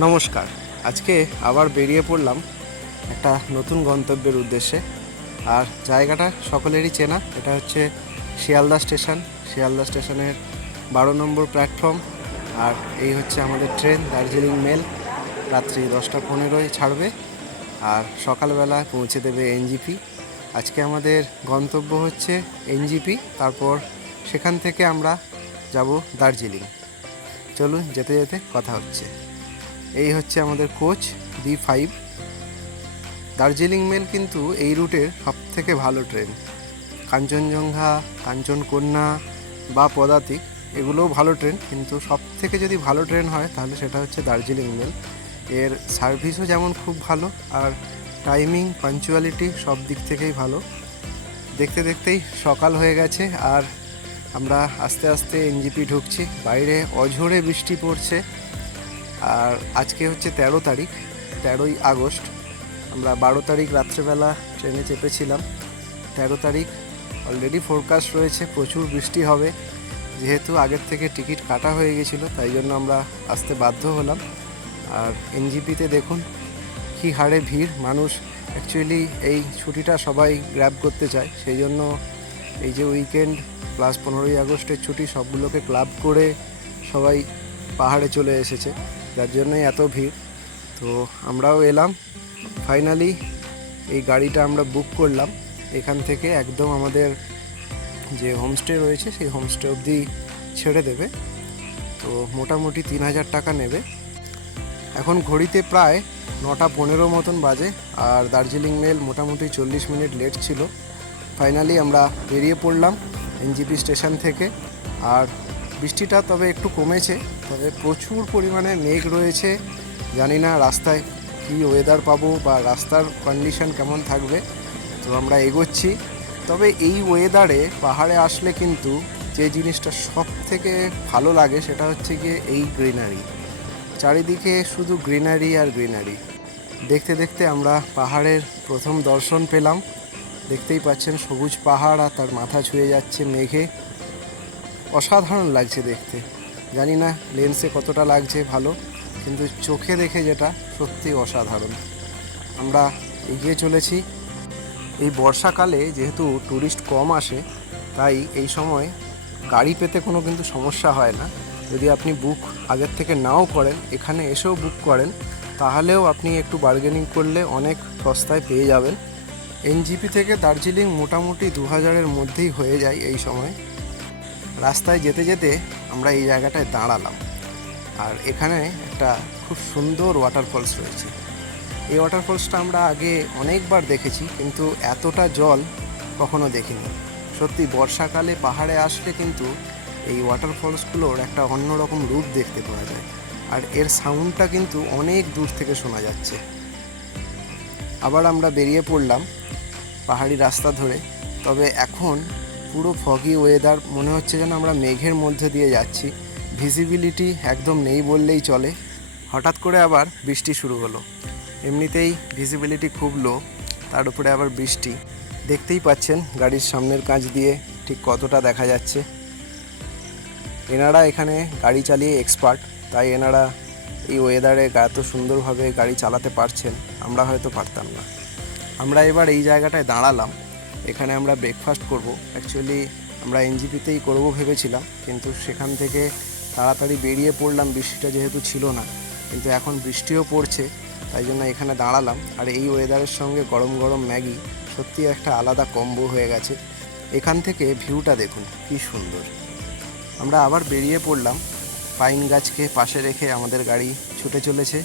নমস্কার। আজকে আবার বেরিয়ে পড়লাম একটা নতুন গন্তব্যের উদ্দেশ্যে। আর জায়গাটা সকলেরই চেনা, এটা হচ্ছে শিয়ালদা স্টেশন। শিয়ালদা স্টেশনের 12 নম্বর প্ল্যাটফর্ম। আর এই হচ্ছে আমাদের ট্রেন দার্জিলিং মেল। রাত্রি 10টা 15 ছাড়বে আর সকালবেলা পৌঁছে দেবে এনজিপি। আজকে আমাদের গন্তব্য হচ্ছে এনজিপি, তারপর সেখান থেকে আমরা যাব দার্জিলিং। চলুন যেতে যেতে কথা হচ্ছে। এই হচ্ছে আমাদের কোচ D5। দার্জিলিং মেল কিন্তু এই রুটের সবথেকে ভালো ট্রেন। কাঞ্চনজঙ্ঘা, কাঞ্চনকন্যা বা পদাতিক এগুলোও ভালো ট্রেন, কিন্তু সবথেকে যদি ভালো ট্রেন হয় তাহলে সেটা হচ্ছে দার্জিলিং মেল। এর সার্ভিসও যেমন খুব ভালো, আর টাইমিং, পাঞ্চুয়ালিটি সব দিক থেকেই ভালো। দেখতে দেখতেই সকাল হয়ে গেছে আর আমরা আস্তে আস্তে এনজিপি ঢুকছি। বাইরে অঝোরে বৃষ্টি পড়ছে। আর আজকে হচ্ছে 13 তারিখ, 13ই আগস্ট। আমরা 12 তারিখ রাত্রেবেলা ট্রেনে চেপেছিলাম। 13 তারিখ অলরেডি ফোরকাস্ট রয়েছে প্রচুর বৃষ্টি হবে। যেহেতু আগের থেকে টিকিট কাটা হয়ে গেছিলো, তাই জন্য আমরা আসতে বাধ্য হলাম। আর এনজিপিতে দেখুন কী হারে ভিড় মানুষ। অ্যাকচুয়ালি এই ছুটিটা সবাই গ্র্যাব করতে চায়, সেই জন্য এই যে উইকেন্ড প্লাস 15ই আগস্টের ছুটি সবগুলোকে ক্লাব করে সবাই পাহাড়ে চলে এসেছে, যার জন্যই এত ভিড়। তো আমরাও এলাম ফাইনালি। এই গাড়িটা আমরা বুক করলাম, এখান থেকে একদম আমাদের যে হোমস্টে রয়েছে সেই হোমস্টে অবধি ছেড়ে দেবে। তো মোটামুটি 3000 টাকা নেবে। এখন ঘড়িতে প্রায় 9টা 15 মতন বাজে, আর দার্জিলিং মেল মোটামুটি 40 মিনিট লেট ছিল। ফাইনালি আমরা বেরিয়ে পড়লাম এনজিপি স্টেশন থেকে। আর বৃষ্টিটা তবে একটু কমেছে, তবে প্রচুর পরিমাণে মেঘ রয়েছে। জানি না রাস্তায় কী ওয়েদার পাবো বা রাস্তার কন্ডিশন কেমন থাকবে। তো আমরা এগোচ্ছি। তবে এই ওয়েদারে পাহাড়ে আসলে কিন্তু যে জিনিসটা সব থেকে ভালো লাগে সেটা হচ্ছে গিয়ে এই গ্রিনারি। চারিদিকে শুধু গ্রিনারি আর গ্রিনারি। দেখতে দেখতে আমরা পাহাড়ের প্রথম দর্শন পেলাম। দেখতেই পাচ্ছেন সবুজ পাহাড় আর তার মাথা ছুঁয়ে যাচ্ছে মেঘে। অসাধারণ লাগছে দেখতে। জানি না লেন্সে কতটা লাগছে ভালো, কিন্তু চোখে দেখে যেটা সত্যি অসাধারণ। আমরা এগিয়ে চলেছি। এই বর্ষাকালে যেহেতু ট্যুরিস্ট কম আসে, তাই এই সময় গাড়ি পেতে কোনো কিন্তু সমস্যা হয় না। যদি আপনি বুক আগের থেকে নাও করেন, এখানে এসেও বুক করেন, তাহলেও আপনি একটু বার্গেনিং করলে অনেক সস্তায় পেয়ে যাবেন। এনজিপি থেকে দার্জিলিং মোটামুটি 2000-এর মধ্যেই হয়ে যায় এই সময়। রাস্তায় যেতে যেতে আমরা এই জায়গাটায় দাঁড়ালাম, আর এখানে একটা খুব সুন্দর ওয়াটারফলস রয়েছে। এই ওয়াটারফলসটা আমরা আগে অনেকবার দেখেছি, কিন্তু এতটা জল কখনো দেখিনি। সত্যি বর্ষাকালে পাহাড়ে আসলে কিন্তু এই ওয়াটারফলসগুলোর একটা অন্যরকম রূপ দেখতে পাওয়া যায়। আর এর সাউন্ডটা কিন্তু অনেক দূর থেকে শোনা যাচ্ছে। আবার আমরা বেরিয়ে পড়লাম পাহাড়ি রাস্তা ধরে। তবে এখন পুরো ফগি ওয়েদার, মনে হচ্ছে যেন আমরা মেঘের মধ্যে দিয়ে যাচ্ছি। ভিজিবিলিটি একদম নেই বললেই চলে। হঠাৎ করে আবার বৃষ্টি শুরু হলো। এমনিতেই ভিজিবিলিটি খুব লো, তার উপরে আবার বৃষ্টি। দেখতেই পাচ্ছেন গাড়ির সামনের কাঁচ দিয়ে ঠিক কতটা দেখা যাচ্ছে। এনারা এখানে গাড়ি চালিয়ে এক্সপার্ট, তাই এনারা এই ওয়েদারে এত সুন্দরভাবে গাড়ি চালাতে পারছেন, আমরা হয়তো পারতাম না। আমরা এবার এই জায়গাটায় দাঁড়ালাম। এখানে আমরা ব্রেকফাস্ট করব। অ্যাকচুয়ালি আমরা এনজিপিতেই করব ভেবেছিলাম, কিন্তু সেখান থেকে তাড়াতাড়ি বেরিয়ে পড়লাম, বৃষ্টিটা যেহেতু ছিল না। কিন্তু এখন বৃষ্টিও পড়ছে, তাই জন্য এখানে দাঁড়ালাম। আর এই ওয়েদারের সঙ্গে গরম গরম ম্যাগি সত্যি একটা আলাদা কম্বো হয়ে গেছে। এখান থেকে ভিউটা দেখুন কী সুন্দর। আমরা আবার বেরিয়ে পড়লাম। পাইন গাছকে পাশে রেখে আমাদের গাড়ি ছুটে চলেছে।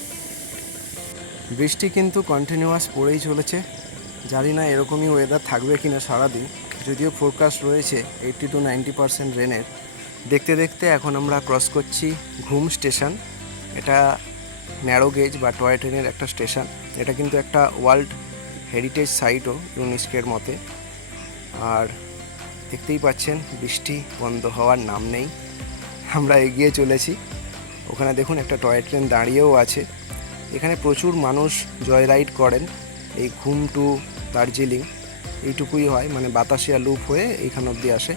বৃষ্টি কিন্তু কন্টিনিউয়াস পড়েই চলেছে। জানি না এরকমই ওয়েদার থাকবে কিনা সারাদিন, যদিও ফোরকাস্ট রয়েছে 80-90% রেনের। দেখতে দেখতে এখন আমরা ক্রস করছি ঘুম স্টেশন। এটা ন্যারো গেজ বা টয় ট্রেনের একটা স্টেশন। এটা কিন্তু একটা ওয়ার্ল্ড হেরিটেজ সাইটও ইউনেস্কোর মতে। আর দেখতেই পাচ্ছেন বৃষ্টি বন্ধ হওয়ার নাম নেই। আমরা এগিয়ে চলেছি। ওখানে দেখুন একটা টয় ট্রেন দাঁড়িয়েও আছে। এখানে প্রচুর মানুষ জয় রাইড করেন। এই ঘুম টু দার্জিলিং এইটুকুই হয়, মানে বাতাসিয়া লুপ হয়ে এইখান অবধি আসে।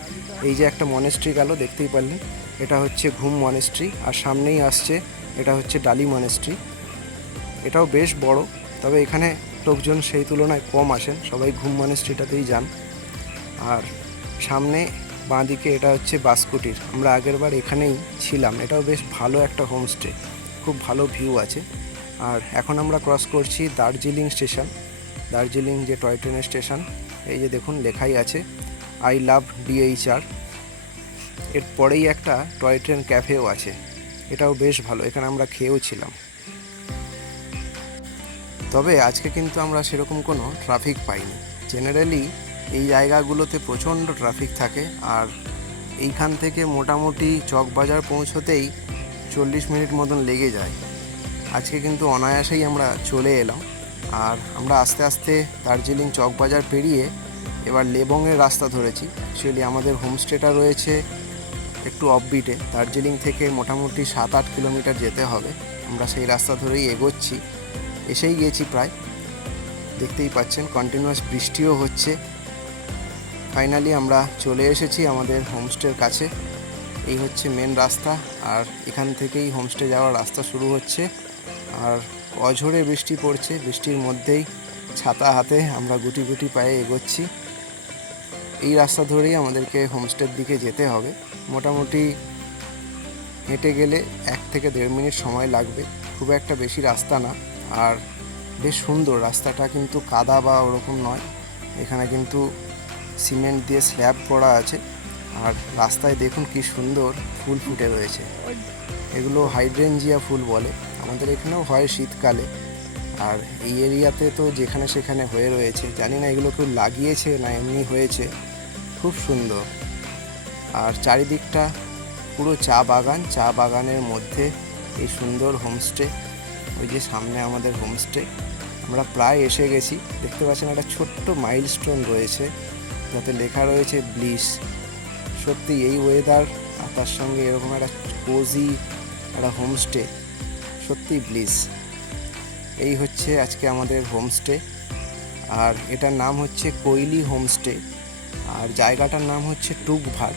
এই যে একটা মনেস্ট্রি গেল, দেখতেই পারলেন, এটা হচ্ছে ঘুম মনেস্ট্রি। আর সামনেই আসছে এটা হচ্ছে ডালি মনেস্ট্রি। এটাও বেশ বড়, তবে এখানে লোকজন সেই তুলনায় কম আসেন, সবাই ঘুম স্ট্রিটাতেই যান। আর সামনে বাঁ দিকে এটা হচ্ছে বাস্কুটির, আমরা আগেরবার এখানেই ছিলাম। এটাও বেশ ভালো একটা হোমস্টে, খুব ভালো ভিউ আছে। আর এখন আমরা ক্রস করছি দার্জিলিং স্টেশন, দার্জিলিং যে টয় ট্রেনের স্টেশন। এই যে দেখুন লেখাই আছে আই লাভ DHR। এর পরেই একটা টয় ট্রেন ক্যাফেও আছে, এটাও বেশ ভালো, এখানে আমরা খেয়েও ছিলাম। তবে আজকে কিন্তু আমরা সেরকম কোনো ট্রাফিক পাইনি। জেনারেলি এই জায়গাগুলোতে প্রচণ্ড ট্রাফিক থাকে, আর এইখান থেকে মোটামুটি চকবাজার পৌঁছতেই 40 মিনিট মতন লেগে যায়। আজকে কিন্তু অনায়াসেই আমরা চলে এলাম। আর আমরা আস্তে আস্তে দার্জিলিং চকবাজার পেরিয়ে এবার লেবংয়ের রাস্তা ধরেছি। অ্যাকচুয়ালি আমাদের হোমস্টেটা রয়েছে একটু অফবিটে, দার্জিলিং থেকে মোটামুটি 7-8 কিলোমিটার যেতে হবে। আমরা সেই রাস্তা ধরেই এগোচ্ছি, এসেই গিয়েছি প্রায়, দেখতেই পাচ্ছেন কন্টিনিউয়াস বৃষ্টিও হচ্ছে। ফাইনালি আমরা চলে এসেছি আমাদের হোমস্টের কাছে। এই হচ্ছে মেন রাস্তা, আর এখান থেকেই হোমস্টে যাওয়ার রাস্তা শুরু হচ্ছে। আর অঝোরে বৃষ্টি পড়ছে, বৃষ্টির মধ্যেই ছাতা হাতে আমরা গুটি গুটি পায়ে এগোচ্ছি। এই রাস্তা ধরেই আমাদেরকে হোমস্টের দিকে যেতে হবে। মোটামুটি হেঁটে গেলে 1 থেকে 1.5 মিনিট সময় লাগবে, খুব একটা বেশি রাস্তা না। আর বেশ সুন্দর রাস্তাটা, কিন্তু কাদা বা ওরকম নয়, এখানে কিন্তু সিমেন্ট দিয়ে স্ল্যাব করা আছে। আর রাস্তায় দেখুন কি সুন্দর ফুল ফুটে রয়েছে, এগুলো হাইড্রেঞ্জিয়া ফুল বলে, আমাদের এখানেও হয় শীতকালে। আর এই এরিয়াতে তো যেখানে সেখানে হয়ে রয়েছে, জানি না এগুলো কেউ লাগিয়েছে না এমনি হয়েছে, খুব সুন্দর। আর চারিদিকটা পুরো চা বাগান, চা বাগানের মধ্যে এই সুন্দর হোমস্টে। ওই যে সামনে আমাদের হোমস্টে, আমরা প্রায় এসে গেছি। দেখতে পাচ্ছেন একটা ছোট্ট মাইলস্টোন রয়েছে যাতে লেখা রয়েছে ব্লিস। সত্যি এই ওয়েদার আর তার সঙ্গে এরকম একটা কোজি একটা হোমস্টে, সত্যি ব্লিস। এই হচ্ছে আজকে আমাদের হোমস্টে, আর এটার নাম হচ্ছে কৈলি হোমস্টে, আর জায়গাটার নাম হচ্ছে টুকভার।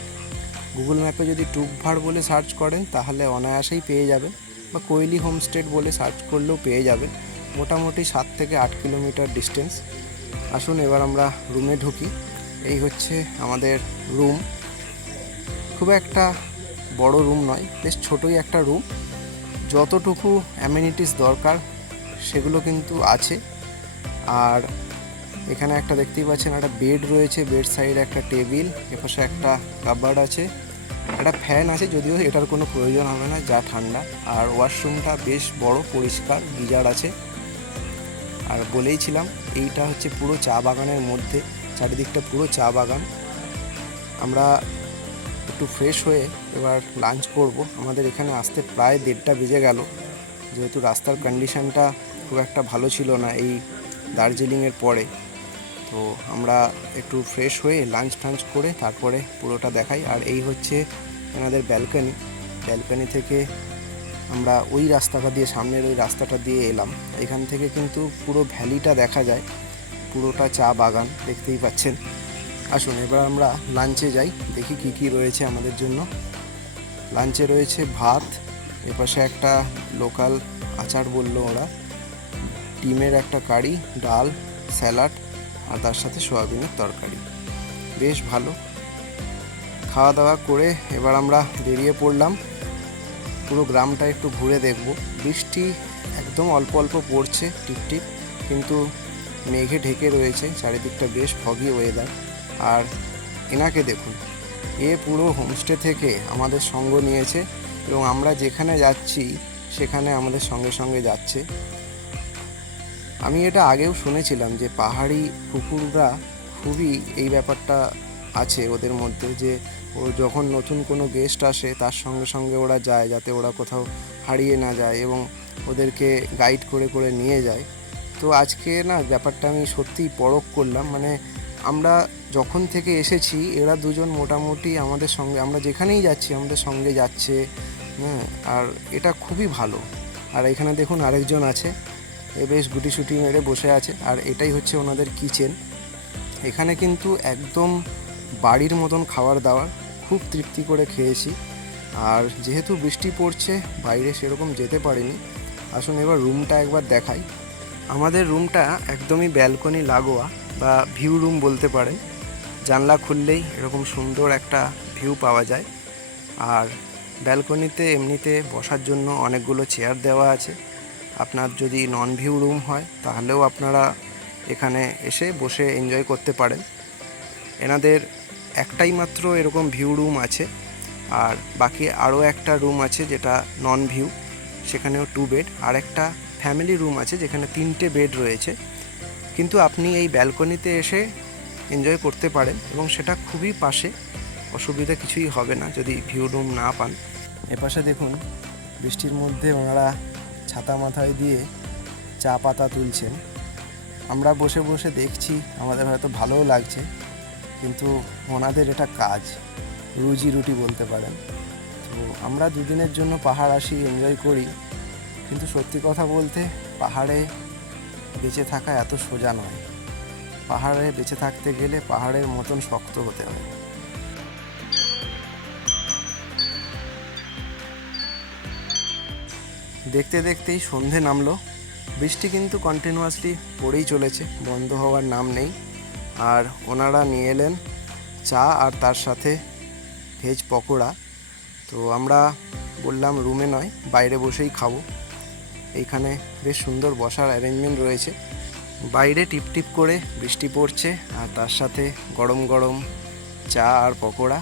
গুগল ম্যাপে যদি টুকভার বলে সার্চ করেন তাহলে অনায়াসেই পেয়ে যাবেন, বা কৈলি হোমস্টে বলে সার্চ করলেও পেয়ে যাবেন। মোটামুটি 7 থেকে 8 কিলোমিটার ডিস্টেন্স। আসুন এবার আমরা রুমে ঢুকি। এই হচ্ছে আমাদের রুম, খুব একটা বড় রুম নয়, বেশ ছোটোই একটা রুম। যতটুকু অ্যামেনিটিস দরকার সেগুলো কিন্তু আছে। আর এখানে একটা দেখতেই পাচ্ছেন একটা বেড রয়েছে, বেড সাইডে একটা টেবিল, এপাশে একটা কাপবোর্ড আছে, একটা ফ্যান আছে, যদিও এটার কোনো প্রয়োজন হবে না, যা ঠান্ডা। আর ওয়াশরুমটা বেশ বড়, পরিষ্কার, গিজার আছে। আর বলেইছিলাম এইটা হচ্ছে পুরো চা বাগানের মধ্যে, চারিদিকটা পুরো চা বাগান। আমরা একটু ফ্রেশ হয়ে এবার লাঞ্চ করব। আমাদের এখানে আসতে প্রায় 1:30টা বেজে গেল, যেহেতু রাস্তার কন্ডিশনটা খুব একটা ভালো ছিল না এই দার্জিলিংয়ের পরে। তো আমরা একটু ফ্রেশ হয়ে লাঞ্চ টাঞ্চ করে তারপরে পুরোটা দেখাই। আর এই হচ্ছে আমাদের ব্যালকনি, ব্যালকনি থেকে আমরা ওই রাস্তাটা দিয়ে, সামনের ওই রাস্তাটা দিয়ে এলাম। এখান থেকে কিন্তু পুরো ভ্যালিটা দেখা যায়, পুরোটা চা বাগান দেখতেই পাচ্ছেন। আসুন এবার আমরা লাঞ্চে যাই, দেখি কি কি রয়েছে আমাদের জন্য। লাঞ্চে রয়েছে ভাত, এপাশে একটা লোকাল আচার বললো ওরা, ডিমের একটা কারি, ডাল, স্যালাড, আর তার সাথে সোয়াবিনের তরকারি। বেশ ভালো। খাওয়া দাওয়া করে এবার আমরা বেরিয়ে পড়লাম, পুরো গ্রামটা একটু ঘুরে দেখব। বৃষ্টি একদম অল্প অল্প পড়ছে টিপটিপ, কিন্তু মেঘে ঢেকে রয়েছে চারিদিকটা, বেশ ফগি ওয়েদার। আর এনাকে দেখুন, এ পুরো হোমস্টে থেকে আমাদের সঙ্গ নিয়েছে, এবং আমরা যেখানে যাচ্ছি সেখানে আমাদের সঙ্গে সঙ্গে যাচ্ছে। আমি এটা আগেও শুনেছিলাম যে পাহাড়ি কুকুররা খুবই এই ব্যাপারটা আছে ওদের মধ্যে, যে ও যখন নতুন কোনো গেস্ট আসে তার সঙ্গে সঙ্গে ওরা যায়, যাতে ওরা কোথাও হারিয়ে না যায়, এবং ওদেরকে গাইড করে করে নিয়ে যায়। তো আজকে না ব্যাপারটা আমি সত্যিই পরখ করলাম, মানে আমরা যখন থেকে এসেছি এরা দুজন মোটামুটি আমাদের সঙ্গে, আমরা যেখানেই যাচ্ছি আমাদের সঙ্গে যাচ্ছে। হ্যাঁ, আর এটা খুবই ভালো। আর এখানে দেখুন আরেকজন আছে, এ বেশ গুটিসুটি মেরে বসে আছে। আর এটাই হচ্ছে ওনাদের কিচেন। এখানে কিন্তু একদম বাড়ির মতন খাবার দাবার, খুব তৃপ্তি করে খেয়েছি। আর যেহেতু বৃষ্টি পড়ছে বাইরে সেরকম যেতে পারিনি, আসুন এবার রুমটা একবার দেখাই। আমাদের রুমটা একদমই ব্যালকনি লাগোয়া বা ভিউ রুম বলতে পারেন। জানলা খুললেই এরকম সুন্দর একটা ভিউ পাওয়া যায়। আর ব্যালকনিতে এমনিতে বসার জন্য অনেকগুলো চেয়ার দেওয়া আছে। আপনার যদি নন ভিউ রুম হয় তাহলেও আপনারা এখানে এসে বসে এনজয় করতে পারেন। এনাদের একটাই মাত্র এরকম ভিউ রুম আছে, আর বাকি আরও একটা রুম আছে যেটা নন ভিউ, সেখানেও 2 বেড। আর একটা ফ্যামিলি রুম আছে যেখানে 3টে বেড রয়েছে। কিন্তু আপনি এই ব্যালকনিতে এসে এনজয় করতে পারেন এবং সেটা খুবই পাশে, অসুবিধা কিছুই হবে না যদি ভিউ রুম না পান। এপাশে দেখুন বৃষ্টির মধ্যে ওনারা ছাতা মাথায় দিয়ে চা পাতা তুলছেন। আমরা বসে বসে দেখছি, আমাদের হয়তো ভালোও লাগছে, কিন্তু ওনাদের এটা কাজ, রুজি রুটি বলতে পারেন। তো আমরা দুদিনের জন্য পাহাড় আসি, এনজয় করি, কিন্তু সত্যি কথা বলতে পাহাড়ে বেঁচে থাকা এত সোজা নয়। পাহাড়ে বেঁচে থাকতে গেলে পাহাড়ের মতন শক্ত হতে হবে। দেখতে দেখতেই সন্ধে নামলো। বৃষ্টি কিন্তু কন্টিনিউয়াসলি পড়েই চলেছে, বন্ধ হওয়ার নাম নেই। আর ওনারা নিয়ে এলেন চা আর তার সাথে ভেজ পকোড়া। তো আমরা বললাম রুমে নয়, বাইরে বসেই খাবো। এইখানে বেশ সুন্দর বসার অ্যারেঞ্জমেন্ট রয়েছে। বাইরে টিপটিপ করে বৃষ্টি পড়ছে আর তার সাথে গরম গরম চা আর পকোড়া।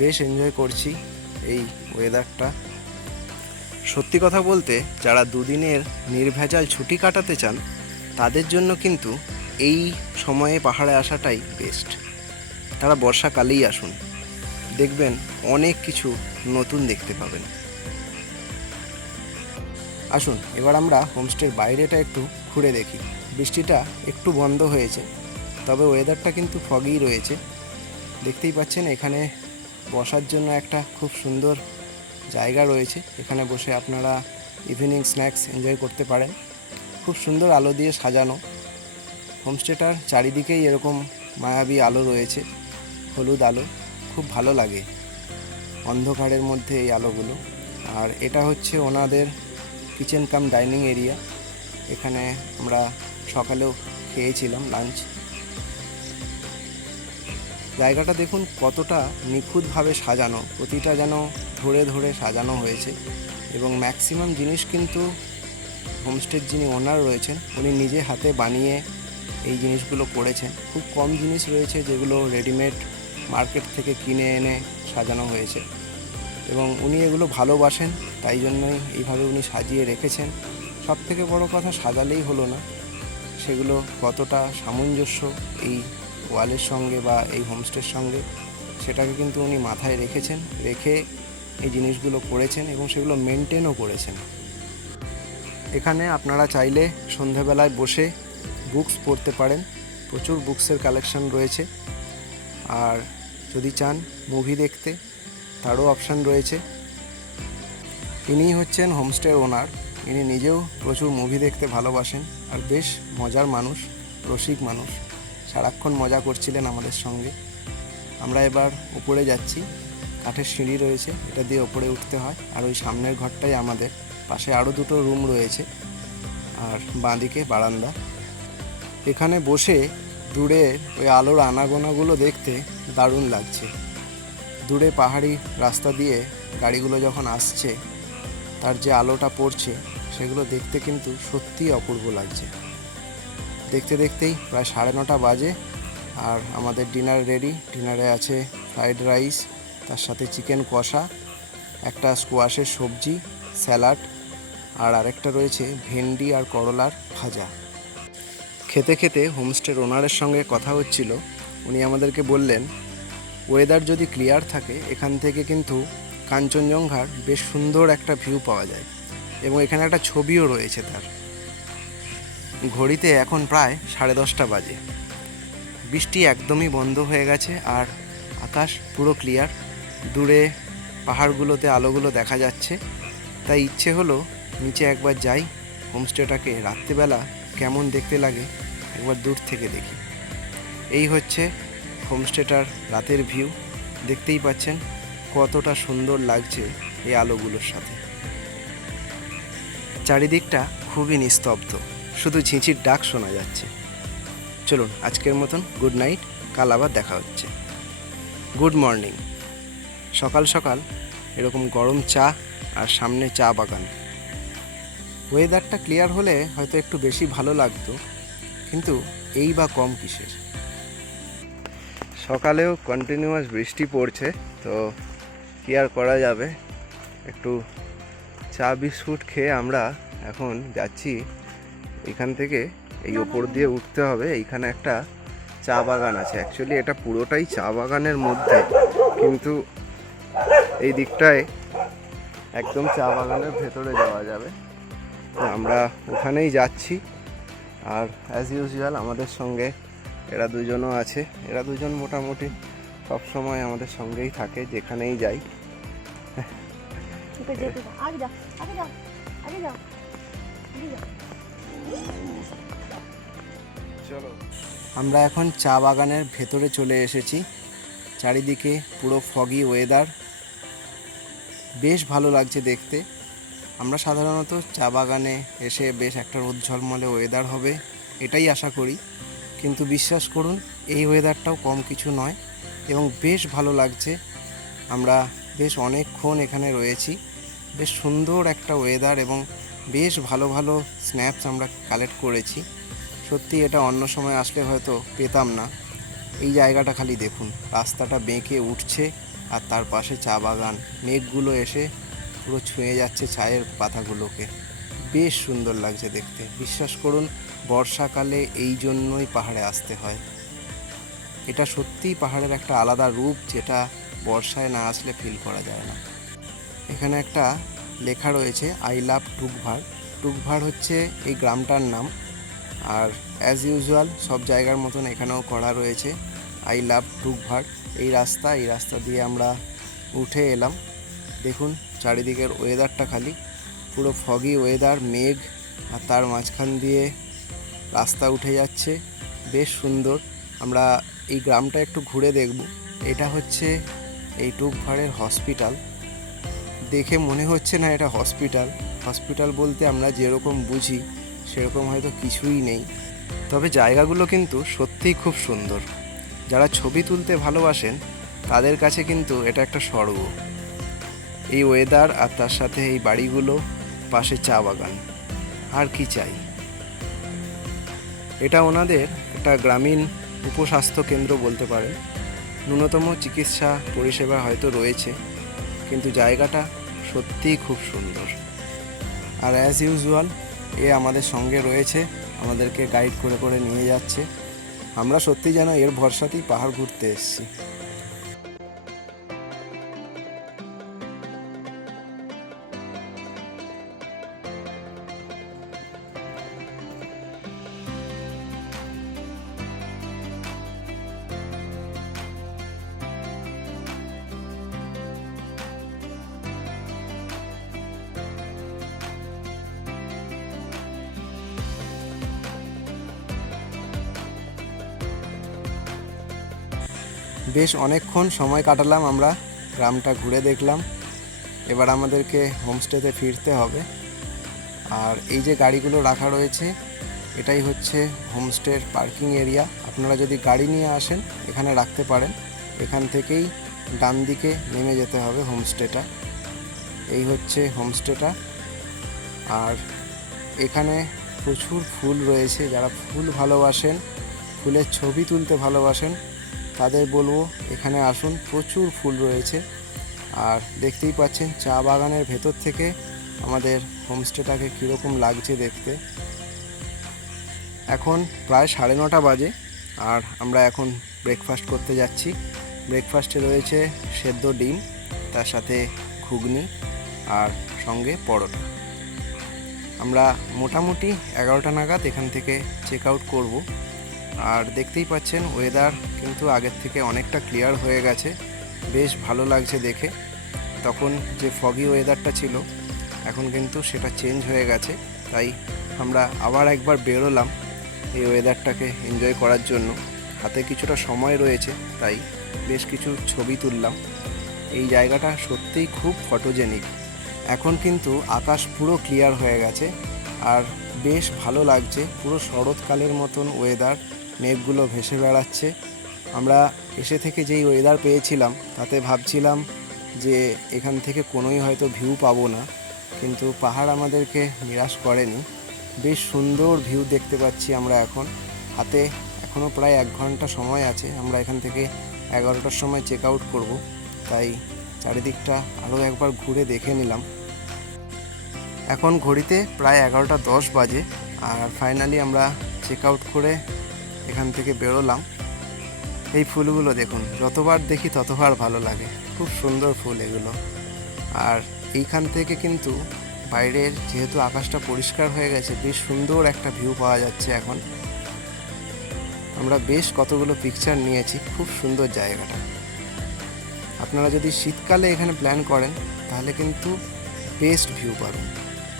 বেশ এনজয় করছি এই ওয়েদারটা। সত্যি কথা বলতে যারা দুদিনের নির্ভেজাল ছুটি কাটাতে চান তাদের জন্য কিন্তু এই সময়ে পাহাড়ে আসাটাই বেস্ট। তারা বর্ষাকালেই আসুন, দেখবেন অনেক কিছু নতুন দেখতে পাবেন। আসুন এবার আমরা হোমস্টের বাইরেটা একটু ঘুরে দেখি। বৃষ্টিটা একটু বন্ধ হয়েছে, তবে ওয়েদারটা কিন্তু ফগই রয়েছে। দেখতেই পাচ্ছেন এখানে বসার জন্য একটা খুব সুন্দর জায়গা রয়েছে। এখানে বসে আপনারা ইভিনিং স্ন্যাক্স এনজয় করতে পারেন। খুব সুন্দর আলো দিয়ে সাজানো। হোমস্টেটার চারিদিকেই এরকম মায়াবী আলো রয়েছে, হলুদ আলো, খুব ভালো লাগে অন্ধকারের মধ্যে এই আলোগুলো। আর এটা হচ্ছে ওনাদের কিচেন কাম ডাইনিং এরিয়া। এখানে আমরা সকালেও খেয়েছিলাম লাঞ্চ। জায়গাটা দেখুন কতটা নিখুঁতভাবে সাজানো, প্রতিটা যেন ধরে ধরে সাজানো হয়েছে। এবং ম্যাক্সিমাম জিনিস কিন্তু হোমস্টের যিনি ওনার রয়েছেন উনি নিজে হাতে বানিয়ে এই জিনিসগুলো করেছেন। খুব কম জিনিস রয়েছে যেগুলো রেডিমেড মার্কেট থেকে কিনে এনে সাজানো হয়েছে, এবং উনি এগুলো ভালোবাসেন, তাই জন্যই এইভাবে উনি সাজিয়ে রেখেছেন। সব থেকে বড় কথা, সাজালেই হলো না, সেগুলো কতটা সামঞ্জস্য এই ওয়ালের সঙ্গে বা এই হোমস্টের সঙ্গে সেটাকে কিন্তু উনি মাথায় রেখেছেন, রেখে এই জিনিসগুলো করেছেন এবং সেগুলো মেনটেনও করেছেন। এখানে আপনারা চাইলে সন্ধেবেলায় বসে বুকস পড়তে পারেন, প্রচুর বুকসের কালেকশন রয়েছে। আর যদি চান মুভি দেখতে তারও অপশান রয়েছে। ইনিই হচ্ছেন হোমস্টের ওনার। ইনি নিজেও প্রচুর মুভি দেখতে ভালোবাসেন আর বেশ মজার মানুষ, রসিক মানুষ। সারাক্ষণ মজা করছিলেন আমাদের সঙ্গে। আমরা এবার উপরে যাচ্ছি। কাঠের সিঁড়ি রয়েছে, এটা দিয়ে ওপরে উঠতে হয়। আর ওই সামনের ঘরটাই আমাদের, পাশে আরও 2টো রুম রয়েছে আর বাঁদিকে বারান্দা। এখানে বসে দূরে ওই আলোর আনাগোনাগুলো দেখতে দারুণ লাগছে। দূরে পাহাড়ি রাস্তা দিয়ে গাড়িগুলো যখন আসছে, তার যে আলোটা পড়ছে সেগুলো দেখতে কিন্তু সত্যিই অপূর্ব লাগছে। দেখতে দেখতেই প্রায় 9:30 বাজে আর আমাদের ডিনার রেডি। ডিনারে আছে ফ্রাইড রাইস, তার সাথে চিকেন কষা, একটা স্কোয়াশের সবজি, স্যালাড, আর আরেকটা রয়েছে ভেন্ডি আর করলার ভাজা। খেতে খেতে হোমস্টের ওনারের সঙ্গে কথা হচ্ছিল। উনি আমাদেরকে বললেন ওয়েদার যদি ক্লিয়ার থাকে এখান থেকে কিন্তু কাঞ্চনজঙ্ঘার বেশ সুন্দর একটা ভিউ পাওয়া যায়, এবং এখানে একটা ছবিও রয়েছে তার। ঘড়িতে এখন প্রায় 10:30 বাজে। বৃষ্টি একদমই বন্ধ হয়ে গেছে আর আকাশ পুরো ক্লিয়ার। দূরে পাহাড়গুলোতে আলোগুলো দেখা যাচ্ছে, তাই ইচ্ছে হলো নিচে একবার যাই, হোমস্টেটাকে রাত্রিবেলা কেমন দেখতে লাগে একবার দূর থেকে দেখি। এই হচ্ছে হোমস্টেটার রাতের ভিউ। দেখতেই পাচ্ছেন কতটা সুন্দর লাগছে এই আলোগুলোর সাথে। চারিদিকটা খুবই নিস্তব্ধ, শুধু ঝিঁঝির ডাক শোনা যাচ্ছে। চলুন আজকের মতন গুড নাইট, কাল আবার দেখা হচ্ছে। Good morning. সকাল সকাল এরকম গরম চা আর সামনে চা বাগান। ওয়েদারটা ক্লিয়ার হলে হয়তো একটু বেশি ভালো লাগতো, কিন্তু এই বা কম কিসের। সকালেও কন্টিনিউয়াস বৃষ্টি পড়ছে, তো কি আর করা যাবে। একটু চা বিস্কুট খেয়ে আমরা এখন যাচ্ছি এখান থেকে। এই ওপর দিয়ে উঠতে হবে। এইখানে একটা চা বাগান আছে। অ্যাকচুয়ালি এটা পুরোটাই চা বাগানের মধ্যে, কিন্তু এই দিকটায় একদম চা বাগানের ভেতরে যাওয়া যাবে। তো আমরা ওখানেই যাচ্ছি। আর অ্যাজ ইউজুয়াল আমাদের সঙ্গে এরা দুজনও আছে। এরা দুজন মোটামুটি সবসময় আমাদের সঙ্গেই থাকে, যেখানেই যাই। চলো, আমরা এখন চা বাগানের ভেতরে চলে এসেছি। চারিদিকে পুরো ফগি ওয়েদার, বেশ ভালো লাগছে দেখতে। আমরা সাধারণত চা বাগানে এসে বেশ একটা রোদ ঝলমলে ওয়েদার হবে এটাই আশা করি, কিন্তু বিশ্বাস করুন এই ওয়েদারটাও কম কিছু নয় এবং বেশ ভালো লাগছে। আমরা বেশ অনেকক্ষণ এখানে রয়েছি। বেশ সুন্দর একটা ওয়েদার এবং বেশ ভালো ভালো স্ন্যাপস আমরা কালেক্ট করেছি। সত্যি এটা অন্য সময় আসলে হয়তো পেতাম না। এই জায়গাটা খালি দেখুন, রাস্তাটা বেঁকে উঠছে আর তার পাশে চা বাগান। মেঘগুলো এসে পুরো ছুঁয়ে যাচ্ছে চায়ের পাতাগুলোকে। বেশ সুন্দর লাগছে দেখতে। বিশ্বাস করুন বর্ষাকালে এই জন্যই পাহাড়ে আসতে হয়। এটা সত্যিই পাহাড়ের একটা আলাদা রূপ, যেটা বর্ষায় না আসলে ফিল করা যায় না। এখানে একটা লেখা রয়েছে আই লাভ টুকভার। টুকভার হচ্ছে এই গ্রামটার নাম। আর অ্যাজ ইউজুয়াল সব জায়গার মতন এখানেও করা রয়েছে আই লাভ টুকভার। এই রাস্তা দিয়ে আমরা উঠে এলাম। দেখুন চারিদিকের ওয়েদারটা খালি পুরো ফগি ওয়েদার, মেঘ, আর তার মাঝখান দিয়ে রাস্তা উঠে যাচ্ছে। বেশ সুন্দর। আমরা এই গ্রামটা একটু ঘুরে দেখব। এটা হচ্ছে এই টুকভারের হসপিটাল। দেখে মনে হচ্ছে না এটা হসপিটাল বলতে আমরা যেরকম বুঝি সেরকম হয়তো কিছুই নেই। তবে জায়গাগুলো কিন্তু সত্যিই খুব সুন্দর। যারা ছবি তুলতে ভালোবাসেন তাদের কাছে কিন্তু এটা একটা স্বর্গ। এই ওয়েদার আর তার সাথে এই বাড়িগুলো, পাশে চা বাগান, আর কি চাই। এটা ওনাদের একটা গ্রামীণ উপস্বাস্থ্য কেন্দ্র বলতে পারেন। ন্যূনতম চিকিৎসা পরিষেবা হয়তো রয়েছে, কিন্তু জায়গাটা সত্যিই খুব সুন্দর। আর অ্যাজ ইউজুয়াল এ আমাদের সঙ্গে রয়েছে, আমাদেরকে গাইড করে করে নিয়ে যাচ্ছে। আমরা সত্যি যেন এর ভরসাতেই পাহাড় ঘুরতে এসেছি। বেশ অনেকক্ষণ সময় কাটালাম আমরা, গ্রামটা ঘুরে দেখলাম। এবার আমাদেরকে হোমস্টেতে ফিরতে হবে। আর এই যে গাড়িগুলো রাখা রয়েছে এটাই হচ্ছে হোমস্টের পার্কিং এরিয়া। আপনারা যদি গাড়ি নিয়ে আসেন এখানে রাখতে পারেন। এখান থেকেই ডান দিকে নেমে যেতে হবে হোমস্টেটা। এই হচ্ছে হোমস্টেটা। আর এখানে প্রচুর ফুল রয়েছে। যারা ফুল ভালোবাসেন, ফুলের ছবি তুলতে ভালোবাসেন, তাদের বলবো এখানে আসুন। প্রচুর ফুল রয়েছে। আর দেখতেই পাচ্ছেন চা বাগানের ভেতর থেকে আমাদের হোমস্টেটাকে কীরকম লাগছে দেখতে। এখন প্রায় 9:30 বাজে আর আমরা এখন ব্রেকফাস্ট করতে যাচ্ছি। ব্রেকফাস্টে রয়েছে সেদ্ধ ডিম, তার সাথে ঘুগনি আর সঙ্গে পরোটা। আমরা মোটামুটি 11টা নাগাদ এখান থেকে চেক আউট করব। আর দেখতেই পাচ্ছেন ওয়েদার কিন্তু আগের থেকে অনেকটা ক্লিয়ার হয়ে গেছে। বেশ ভালো লাগছে দেখে। তখন যে ফগি ওয়েদারটা ছিল এখন কিন্তু সেটা চেঞ্জ হয়ে গেছে। তাই আমরা আবার একবার বেরোলাম এই ওয়েদারটাকে এনজয় করার জন্য। হাতে কিছুটা সময় রয়েছে তাই বেশ কিছু ছবি তুললাম। এই জায়গাটা সত্যিই খুব ফটোজেনিক। এখন কিন্তু আকাশ পুরো ক্লিয়ার হয়ে গেছে আর বেশ ভালো লাগছে, পুরো শরৎকালের মতন ওয়েদার, মেঘগুলো ভেসে বেড়াচ্ছে। আমরা এসে থেকে যেই ওয়েদার পেয়েছিলাম তাতে ভাবছিলাম যে এখান থেকে কোনোই হয়তো ভিউ পাবো না, কিন্তু পাহাড় আমাদেরকে নিরাশ করেনি। বেশ সুন্দর ভিউ দেখতে পাচ্ছি আমরা এখন। হাতে এখনও প্রায় 1 ঘন্টা সময় আছে, আমরা এখান থেকে 11টার সময় চেক আউট করবো, তাই চারিদিকটা আরও একবার ঘুরে দেখে নিলাম। এখন ঘড়িতে প্রায় 11টা 10 বাজে আর ফাইনালি আমরা চেক আউট করে এখান থেকে বেরোলাম। এই ফুলগুলো দেখুন, যতবার দেখি ততবার ভালো লাগে, খুব সুন্দর ফুল এগুলো। আর এইখান থেকে কিন্তু বাইরের যেহেতু আকাশটা পরিষ্কার হয়ে গেছে, বেশ সুন্দর একটা ভিউ পাওয়া যাচ্ছে এখন। আমরা বেশ কতগুলো পিকচার নিয়েছি, খুব সুন্দর জায়গাটা। আপনারা যদি শীতকালে এখানে প্ল্যান করেন তাহলে কিন্তু বেস্ট ভিউ পাবেন।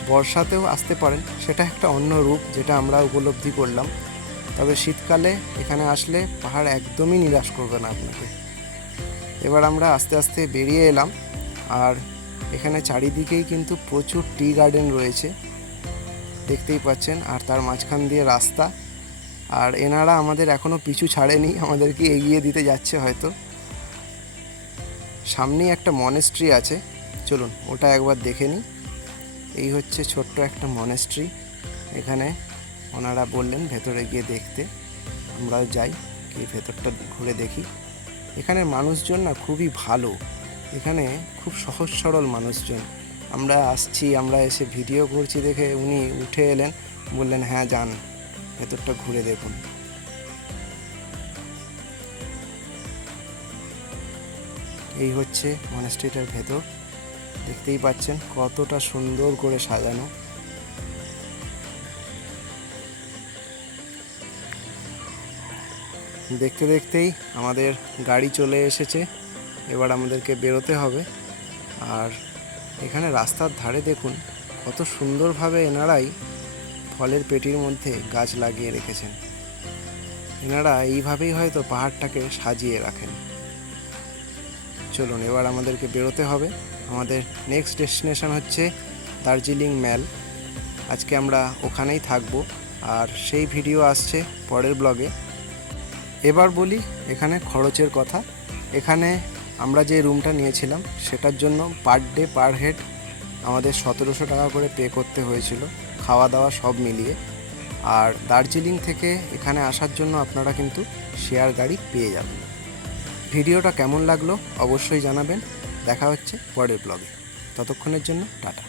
বর্ষাতেও আসতে পারেন, সেটা একটা অন্য রূপ যেটা আমরা উপলব্ধি করলাম। তবে শীতকালে এখানে আসলে পাহাড় একদমই নিরাশ করবে না আপনাকে। এবার আমরা আস্তে আস্তে বেরিয়ে এলাম আর এখানে চারিদিকেই কিন্তু প্রচুর টি গার্ডেন রয়েছে, দেখতেই পাচ্ছেন, আর তার মাঝখান দিয়ে রাস্তা। আর এনারা আমাদের এখনও পিছু ছাড়েনি, আমাদেরকে এগিয়ে দিতে যাচ্ছে হয়তো। সামনেই একটা মনেস্ট্রি আছে, চলুন ওটা একবার দেখে নিই। এই হচ্ছে ছোট্ট একটা মনেস্ট্রি, এখানে ওনারা বললেন ভেতরে গিয়ে দেখতে। আমরাও যাই, এই ভেতরটা ঘুরে দেখি। এখানের মানুষজন না খুবই ভালো, এখানে খুব সহজ সরল মানুষজন। আমরা আসছি, আমরা এসে ভিডিও করছি দেখে উনি উঠে এলেন, বললেন হ্যাঁ যান, ভেতরটা ঘুরে দেখুন। এই হচ্ছে মনেস্ট্রিটার ভেতর, দেখতেই পাচ্ছেন কতটা সুন্দর করে সাজানো। দেখতে দেখতেই আমাদের গাড়ি চলে এসেছে, এবার আমাদেরকে বেরোতে হবে। আর এখানে রাস্তার ধারে দেখুন কত সুন্দরভাবে এনারাই ফলের পেটির মধ্যে গাছ লাগিয়ে রেখেছেন। এনারা এইভাবেই হয়তো পাহাড়টাকে সাজিয়ে রাখেন। চলুন এবার আমাদেরকে বেরোতে হবে। আমাদের নেক্সট ডেস্টিনেশন হচ্ছে দার্জিলিং ম্যাল। আজকে আমরা ওখানেই থাকবো আর সেই ভিডিও আসছে পরের ব্লগে। এবার বলি এখানে খরচের কথা। এখানে আমরা যে রুমটা নিয়েছিলাম সেটার জন্য পার ডে পার হেড আমাদের 1700 টাকা করে পে করতে হয়েছিল, খাওয়া দাওয়া সব মিলিয়ে। আর দার্জিলিং থেকে এখানে আসার জন্য আপনারা কিন্তু শেয়ার গাড়ি পেয়ে যাবেন। ভিডিওটা কেমন লাগলো অবশ্যই জানাবেন। দেখা হচ্ছে পরের ব্লগে, ততক্ষণের জন্য টাটা।